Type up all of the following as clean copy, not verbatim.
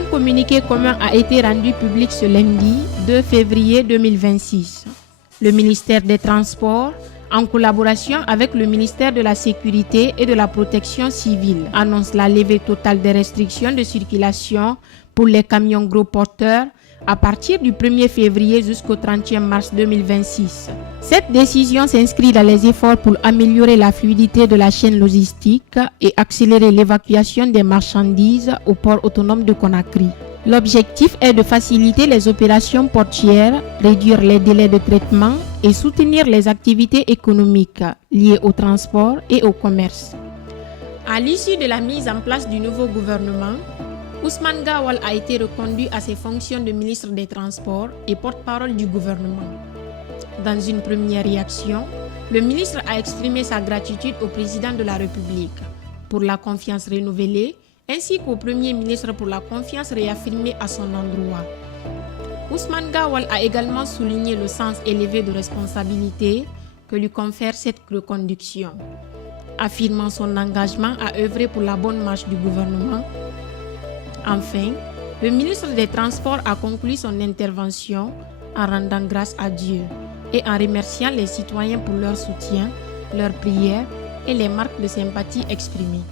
Un communiqué commun a été rendu public ce lundi 2 février 2026. Le ministère des Transports, en collaboration avec le ministère de la Sécurité et de la Protection civile, annonce la levée totale des restrictions de circulation pour les camions gros porteurs à partir du 1er février jusqu'au 31 mars 2026. Cette décision s'inscrit dans les efforts pour améliorer la fluidité de la chaîne logistique et accélérer l'évacuation des marchandises au port autonome de Conakry. L'objectif est de faciliter les opérations portuaires, réduire les délais de traitement et soutenir les activités économiques liées au transport et au commerce. À l'issue de la mise en place du nouveau gouvernement, Ousmane Gawal a été reconduit à ses fonctions de ministre des Transports et porte-parole du gouvernement. Dans une première réaction, le ministre a exprimé sa gratitude au président de la République pour la confiance renouvelée ainsi qu'au Premier ministre pour la confiance réaffirmée à son endroit. Ousmane Gawal a également souligné le sens élevé de responsabilité que lui confère cette reconduction, affirmant son engagement à œuvrer pour la bonne marche du gouvernement. Enfin, le ministre des Transports a conclu son intervention en rendant grâce à Dieu et en remerciant les citoyens pour leur soutien, leurs prières et les marques de sympathie exprimées.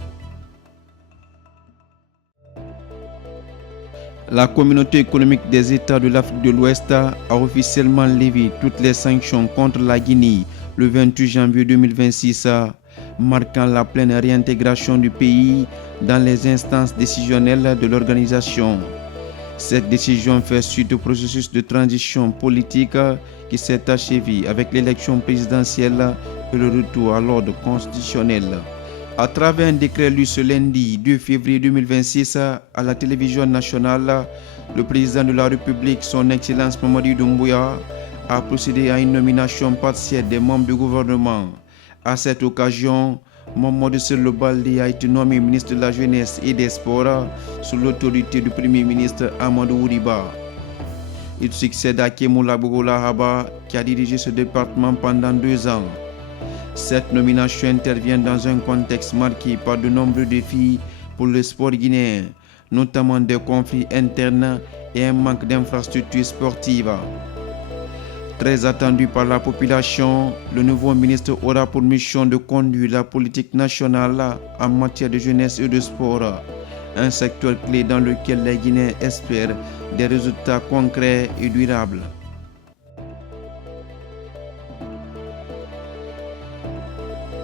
La communauté économique des États de l'Afrique de l'Ouest a officiellement levé toutes les sanctions contre la Guinée le 28 janvier 2026, marquant la pleine réintégration du pays dans les instances décisionnelles de l'organisation. Cette décision fait suite au processus de transition politique qui s'est achevé avec l'élection présidentielle et le retour à l'ordre constitutionnel. À travers un décret lu ce lundi 2 février 2026 à la télévision nationale, le président de la République, son Excellence Mamadi Doumbouya, a procédé à une nomination partielle des membres du gouvernement. À cette occasion, Mamadou Sello Baldé a été nommé ministre de la Jeunesse et des Sports sous l'autorité du Premier ministre Amadou Ouriba. Il succède à Kemoula Bogola Haba qui a dirigé ce département pendant 2 ans. Cette nomination intervient dans un contexte marqué par de nombreux défis pour le sport guinéen, notamment des conflits internes et un manque d'infrastructures sportives. Très attendu par la population, le nouveau ministre aura pour mission de conduire la politique nationale en matière de jeunesse et de sport, un secteur clé dans lequel les Guinéens espèrent des résultats concrets et durables.